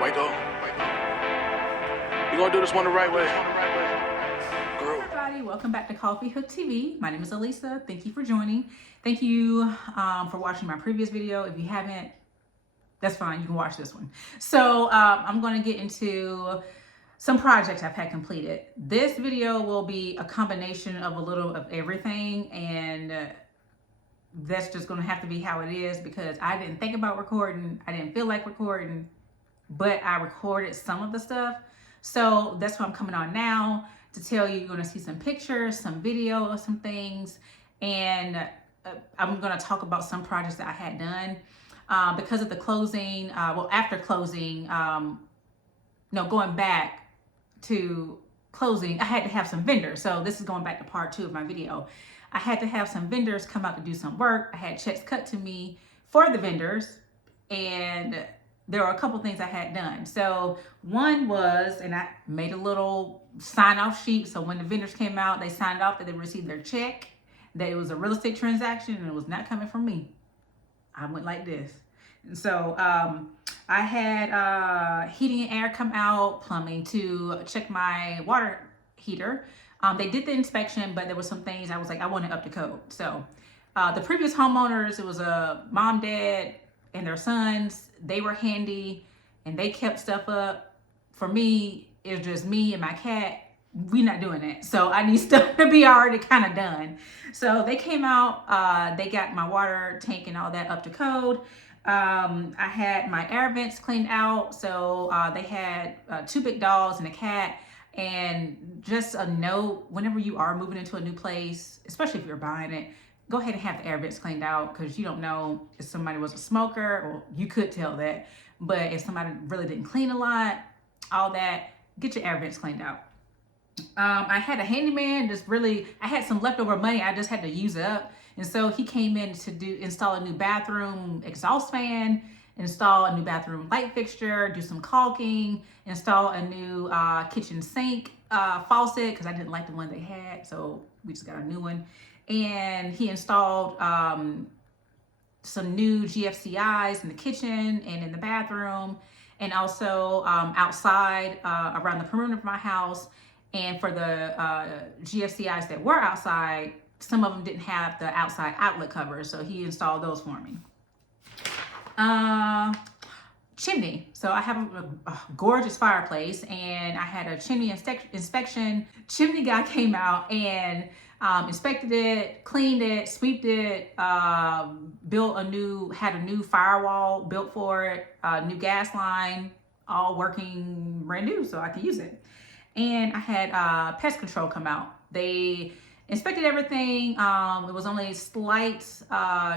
Wait though. You gonna do this one the right way. Girl. Hey everybody, welcome back to Coffee Hook TV. My name is Elisa. Thank you for joining. Thank you for watching my previous video. If you haven't, that's fine. You can watch this one. So I'm going to get into some projects I've had completed. This video will be a combination of a little of everything, and that's just going to have to be how it is because I didn't think about recording. I didn't feel like recording, but I recorded some of the stuff. So that's why I'm coming on now to tell you. You're going to see some pictures, some video of some things, and I'm going to talk about some projects that I had done because of the closing. After closing, going back to closing, I had to have some vendors. So this is going back to part 2 of my video. I had to have some vendors come out to do some work. I had checks cut to me for the vendors, and there were a couple things I had done. So one was, and I made a little sign-off sheet. So when the vendors came out, they signed off that they received their check, that it was a real estate transaction and it was not coming from me. I went like this. And so I had heating and air come out, plumbing to check my water heater. They did the inspection, but there was some things I was like, I want it up to code. So the previous homeowners, it was a mom, dad, and their sons. They were handy and they kept stuff up. For me, it's just me and my cat. We're not doing that. So I need stuff to be already kind of done. So they came out, they got my water tank and all that up to code. I had my air vents cleaned out. So they had 2 big dogs and a cat. And just a note, whenever you are moving into a new place, especially if you're buying it, go ahead and have the air vents cleaned out, because you don't know if somebody was a smoker, or you could tell that. But if somebody really didn't clean a lot, all that, get your air vents cleaned out. I had a handyman, I had some leftover money I just had to use up. And so he came in to install a new bathroom exhaust fan, install a new bathroom light fixture, do some caulking, install a new kitchen sink faucet, because I didn't like the one they had. So we just got a new one. And he installed some new GFCIs in the kitchen and in the bathroom, and also outside around the perimeter of my house. And for the GFCIs that were outside, some of them didn't have the outside outlet covers, so he installed those for me. Chimney. So I have a gorgeous fireplace, and I had a chimney inspection. Chimney guy came out and inspected it, cleaned it, sweeped it, had a new firewall built for it, new gas line, all working brand new, so I could use it. And I had pest control come out. They inspected everything. It was only slight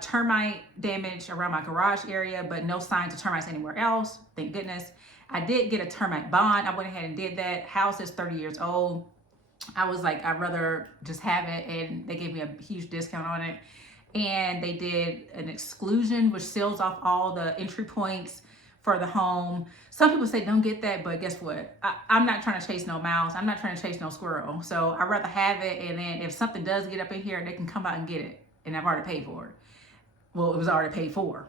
termite damage around my garage area, but no signs of termites anywhere else. Thank goodness. I did get a termite bond. I went ahead and did that. House is 30 years old. I was like, I'd rather just have it, and they gave me a huge discount on it. And they did an exclusion, which seals off all the entry points for the home. Some people say don't get that, but guess what? I'm not trying to chase no mouse. I'm not trying to chase no squirrel. So I'd rather have it, and then if something does get up in here, they can come out and get it, and I've already paid for it. Well, it was already paid for.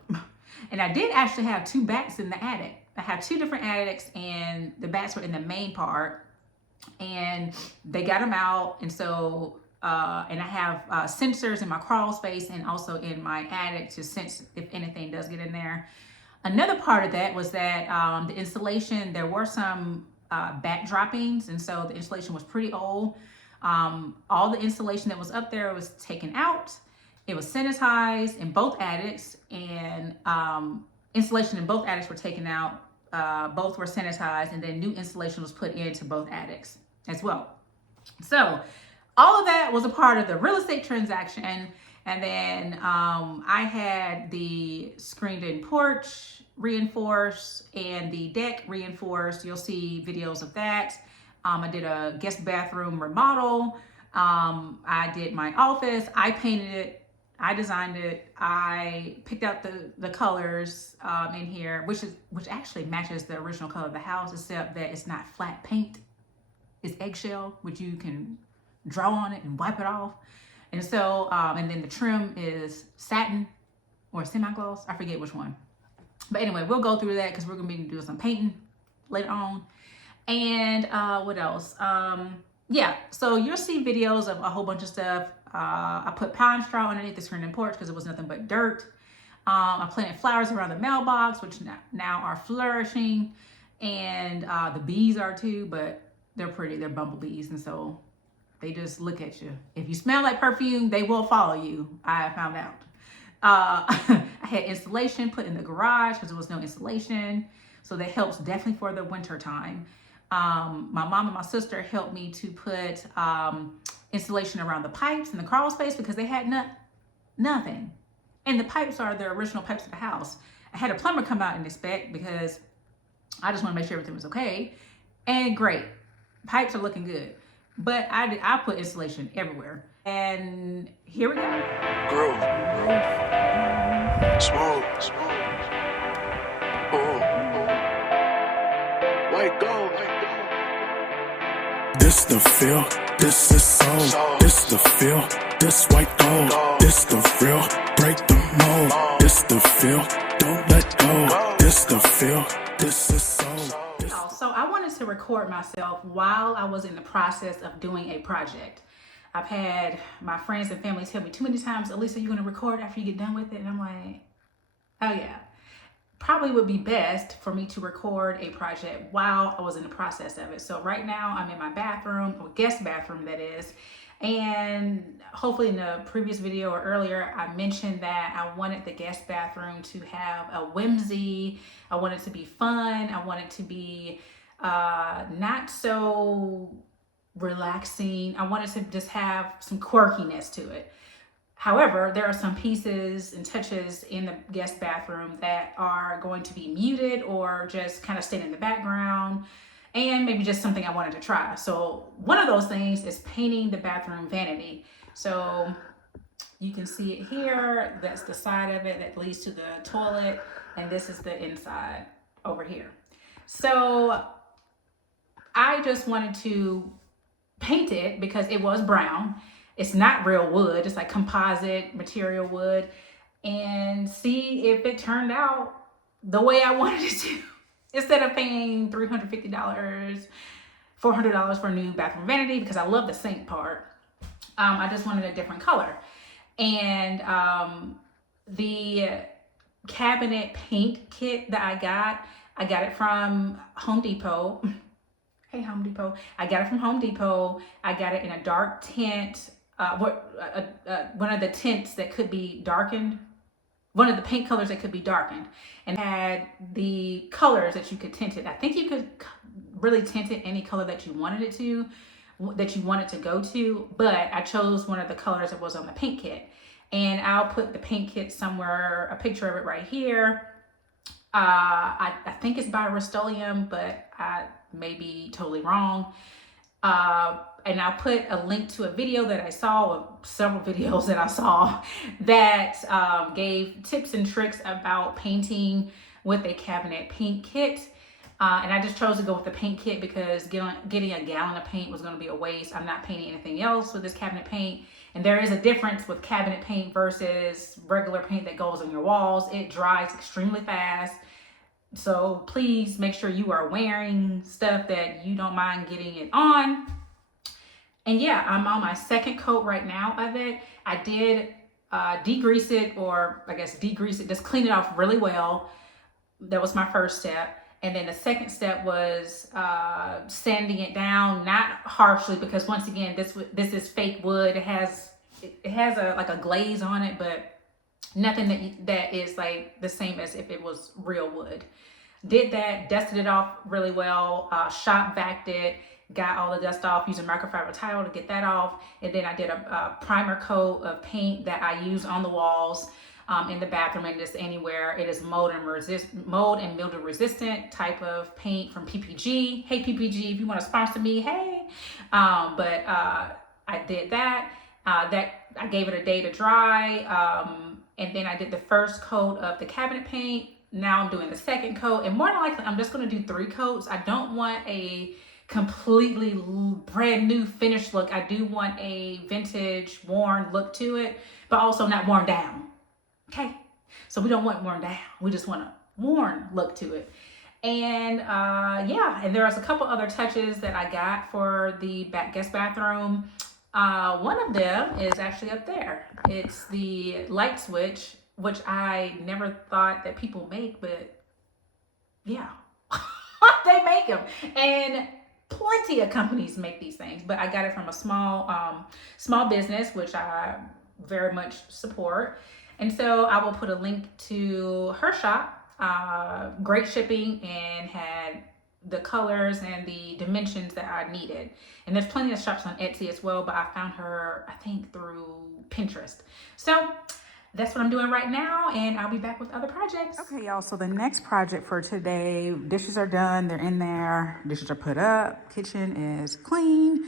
And I did actually have 2 bats in the attic. I had 2 different attics, and the bats were in the main part. And they got them out, and so and I have sensors in my crawl space and also in my attic to sense if anything does get in there. Another part of that was that the insulation, there were some bat droppings, and so the insulation was pretty old. All the insulation that was up there was taken out. It was sanitized in both attics, and insulation in both attics were taken out. Both were sanitized, and then new insulation was put into both attics as well. So all of that was a part of the real estate transaction. And then I had the screened-in porch reinforced and the deck reinforced. You'll see videos of that. I did a guest bathroom remodel. I did my office. I painted it. I designed it. I picked out the colors in here, which actually matches the original color of the house, except that it's not flat paint. It's eggshell, which you can draw on it and wipe it off. And so, and then the trim is satin or semi-gloss. I forget which one. But anyway, we'll go through that because we're going to be doing some painting later on. And what else? Yeah, so you'll see videos of a whole bunch of stuff. I put pine straw underneath the screen and porch because it was nothing but dirt. I planted flowers around the mailbox, which now are flourishing. And the bees are too, but they're pretty. They're bumblebees, and so they just look at you. If you smell like perfume, they will follow you. I found out. I had insulation put in the garage because there was no insulation. So that helps definitely for the winter time. My mom and my sister helped me to put insulation around the pipes and the crawl space because they had nothing. And the pipes are the original pipes of the house. I had a plumber come out and inspect because I just want to make sure everything was okay. And great, pipes are looking good. But I put insulation everywhere. And here we go. Groove. Smooth. White gold. This the feel, this is soul. This the feel, this white gold. This the real, break the mold. This the feel, don't let go. This the feel, this is soul. So I wanted to record myself while I was in the process of doing a project. I've had my friends and family tell me too many times, Elisa, you're going to record after you get done with it? And I'm like, oh yeah. Probably would be best for me to record a project while I was in the process of it. So right now I'm in my bathroom, or guest bathroom that is. And hopefully in the previous video or earlier, I mentioned that I wanted the guest bathroom to have a whimsy. I want it to be fun. I want it to be not so relaxing. I wanted to just have some quirkiness to it. However, there are some pieces and touches in the guest bathroom that are going to be muted or just kind of stay in the background, and maybe just something I wanted to try. So one of those things is painting the bathroom vanity. So you can see it here. That's the side of it that leads to the toilet, and this is the inside over here. So I just wanted to paint it because it was brown. It's not real wood, it's like composite material wood, and see if it turned out the way I wanted it to. Instead of paying $350, $400 for a new bathroom vanity, because I love the sink part, I just wanted a different color. And the cabinet paint kit that I got it from Home Depot. Hey, Home Depot. I got it from Home Depot. I got it in a dark tint. One of the tints that could be darkened, one of the paint colors that could be darkened, and had the colors that you could tint it. I think you could really tint it any color that you wanted it to, that you wanted to go to, but I chose one of the colors that was on the paint kit. And I'll put the paint kit somewhere, a picture of it right here. I think it's by Rust-Oleum, but I may be totally wrong. And I'll put a link to a video that I saw, or several videos that I saw, that gave tips and tricks about painting with a cabinet paint kit. And I just chose to go with the paint kit because getting a gallon of paint was going to be a waste. I'm not painting anything else with this cabinet paint. And there is a difference with cabinet paint versus regular paint that goes on your walls. It dries extremely fast. So please make sure you are wearing stuff that you don't mind getting it on. And yeah, I'm on my second coat right now of it. I did degrease it, or I guess degrease it, just clean it off really well. That was my first step. And then the second step was sanding it down, not harshly, because once again, this is fake wood. It has a glaze on it, but nothing that is like the same as if it was real wood. Did that, dusted it off really well, shop vacuumed it, got all the dust off using microfiber tile to get that off. And then I did a primer coat of paint that I use on the walls, in the bathroom, and just anywhere. It is mold and mildew resistant type of paint from PPG. Hey PPG, if you want to sponsor me, hey. I did that. That I gave it a day to dry, and then I did the first coat of the cabinet paint. Now I'm doing the second coat, and more than likely I'm just going to do 3 coats. I don't want a completely brand new finished look. I do want a vintage worn look to it, but also not worn down. Okay, so we don't want worn down. We just want a worn look to it. And yeah, and there's a couple other touches that I got for the guest bathroom. One of them is actually up there. It's the light switch, which I never thought that people make, but yeah, they make them. And plenty of companies make these things, but I got it from a small business, which I very much support. And so I will put a link to her shop. Great shipping, and had the colors and the dimensions that I needed. And there's plenty of shops on Etsy as well, but I found her, I think, through Pinterest. So that's what I'm doing right now, and I'll be back with other projects. Okay, y'all, so the next project for today, dishes are done, they're in there, dishes are put up, kitchen is clean.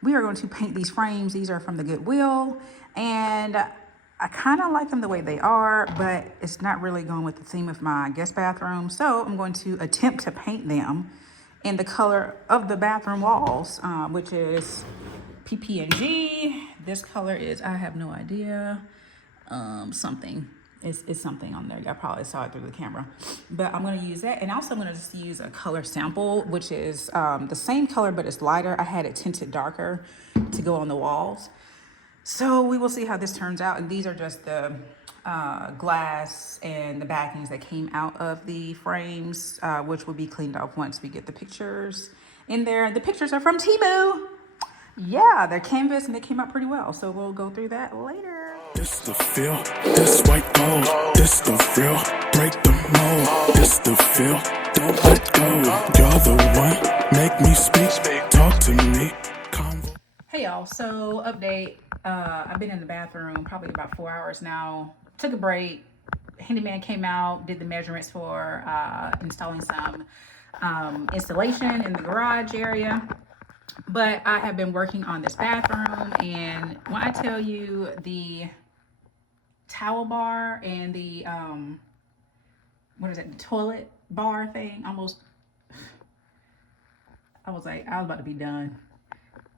We are going to paint these frames. These are from the Goodwill, and I kind of like them the way they are, but it's not really going with the theme of my guest bathroom. So I'm going to attempt to paint them in the color of the bathroom walls, which is PP&G. This color is, I have no idea, something. It's something on there. Y'all probably saw it through the camera. But I'm going to use that. And also I'm going to just use a color sample, which is the same color, but it's lighter. I had it tinted darker to go on the walls. So we will see how this turns out. And these are just the glass and the backings that came out of the frames, which will be cleaned off once we get the pictures in there. The pictures are from Temu. Yeah, they're canvas and they came out pretty well. So we'll go through that later. This the feel, this white gold, this the real, break the mold, this the feel, don't let go, you're the one, make me speak, talk to me. Hey y'all, so update. I've been in the bathroom probably about 4 hours now. Took a break. Handyman came out, did the measurements for installing some installation in the garage area. But I have been working on this bathroom, and when I tell you the towel bar and the what is it, the toilet bar thing, almost, I was about to be done.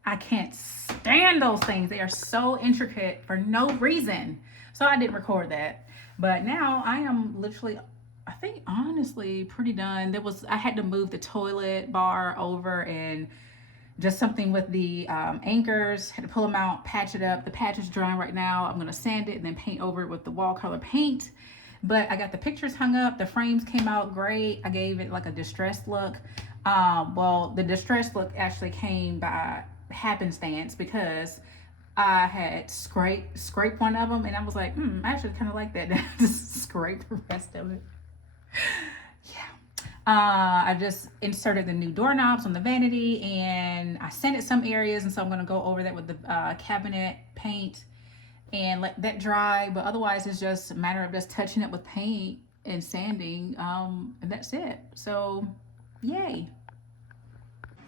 I can't stand those things. They are so intricate for no reason. So I didn't record that. But now I am literally, I think honestly pretty done. I had to move the toilet bar over, and just something with the anchors, had to pull them out, patch it up. The patch is drying right now. I'm gonna sand it and then paint over it with the wall color paint. But I got the pictures hung up. The frames came out great. I gave it like a distressed look. Well, the distressed look actually came by happenstance because I had scraped one of them, and I was like, I actually kind of like that. Just scrape the rest of it. Yeah. I just inserted the new doorknobs on the vanity, and I sanded some areas, and so I'm going to go over that with the cabinet paint and let that dry. But otherwise, it's just a matter of just touching it with paint and sanding, and that's it. So, yay.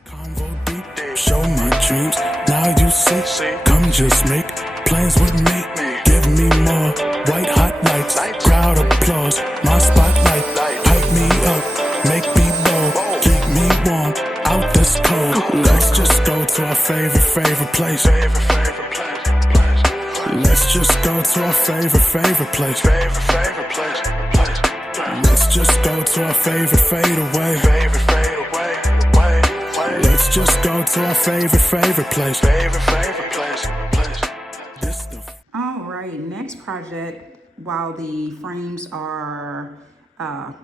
Convo deep, show my dreams, now you see, come just make plans with me, give me more, white hot lights, crowd applause, my spotlight, hype me up, make me bold, keep me warm, out this cold, let's just go to our favorite place, let's just go to our favorite place, let's just go to our favorite fade away. Let's just go to our favorite place. All right, next project, while the frames are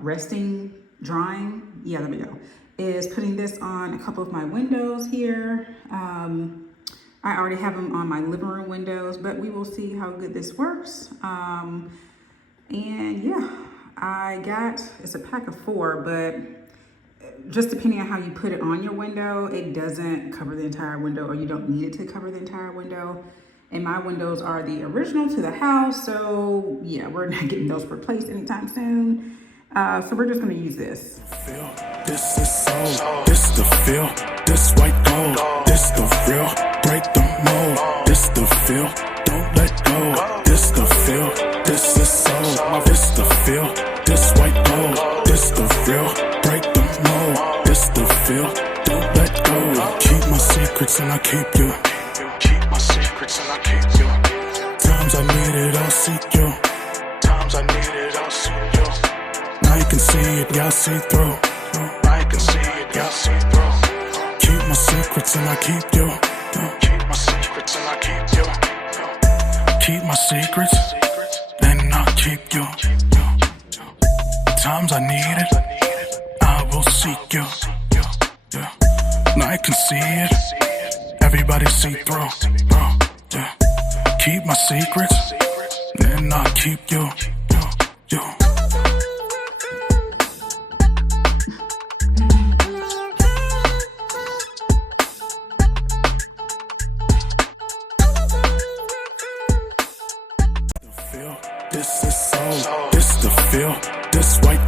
resting, drying, yeah, there we go, is putting this on a couple of my windows here. I already have them on my living room windows, but we will see how good this works. And yeah, it's a pack of 4, but just depending on how you put it on your window, it doesn't cover the entire window, or you don't need it to cover the entire window. And my windows are the original to the house, so yeah, we're not getting those replaced anytime soon. So we're just gonna use this. This is soul, this the feel, this white gold, this the real, break the mold, this the feel, don't let go, this the feel, this is soul, this the feel, this white gold, this the real, break the mold, this the feel, don't let go, keep my secrets and I keep you, keep my secrets and I keep you, times I need it, I'll seek you, times I need it, I'll seek you, now you can see it, y'all see through. secrets and I keep you. Keep my secrets and I keep you. Keep my secrets and I keep you. Times I need it, I will seek you. Now I can see it, everybody see through. Keep my secrets and I keep you. This is soul, this the feel, this white